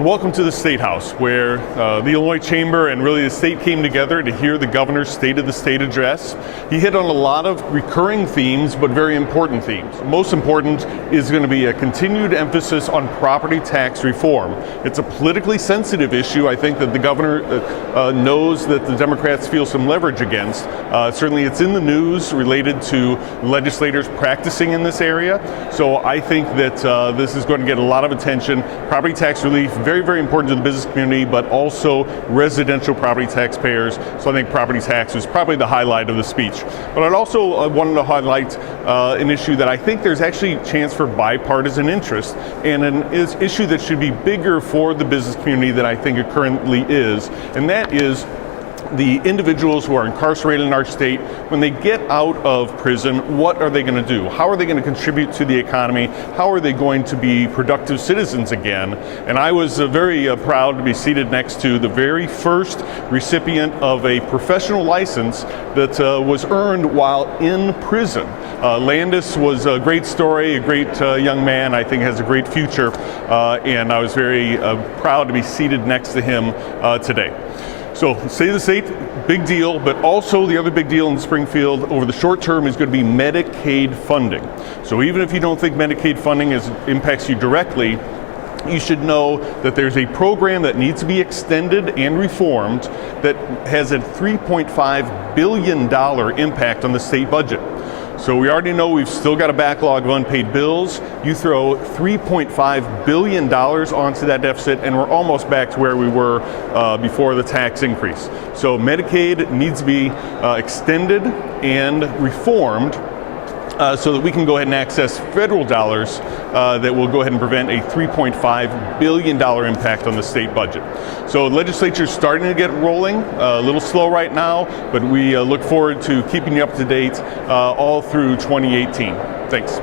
and welcome to the State House, where the Illinois Chamber and really the state came together to hear the governor's State of the State address. He hit on a lot of recurring themes, but very important themes. Most important is going to be a continued emphasis on property tax reform. It's a politically sensitive issue, I think, that the governor knows that the Democrats feel some leverage against. Certainly it's in the news related to legislators practicing in this area. So I think that this is going to get a lot of attention. Property tax relief, very, very important to the business community, but also residential property taxpayers. So I think property tax was probably the highlight of the speech. But I'd also wanted to highlight an issue that I think there's actually a chance for bipartisan interest, and an issue that should be bigger for the business community than I think it currently is, and that is the individuals who are incarcerated in our state. When they get out of prison, what are they going to do? How are they going to contribute to the economy? How are they going to be productive citizens again? And I was very proud to be seated next to the very first recipient of a professional license that was earned while in prison. Landis was a great story, a great young man, I think has a great future, and I was very proud to be seated next to him today. So, State of the State, big deal, but also the other big deal in Springfield over the short term is going to be Medicaid funding. So even if you don't think Medicaid funding impacts you directly, you should know that there's a program that needs to be extended and reformed that has a $3.5 billion impact on the state budget. So we already know we've still got a backlog of unpaid bills. You throw $3.5 billion onto that deficit, and we're almost back to where we were before the tax increase. So Medicaid needs to be extended and reformed so that we can go ahead and access federal dollars that will go ahead and prevent a $3.5 billion impact on the state budget. So the legislature's starting to get rolling, a little slow right now, but we look forward to keeping you up to date all through 2018. Thanks.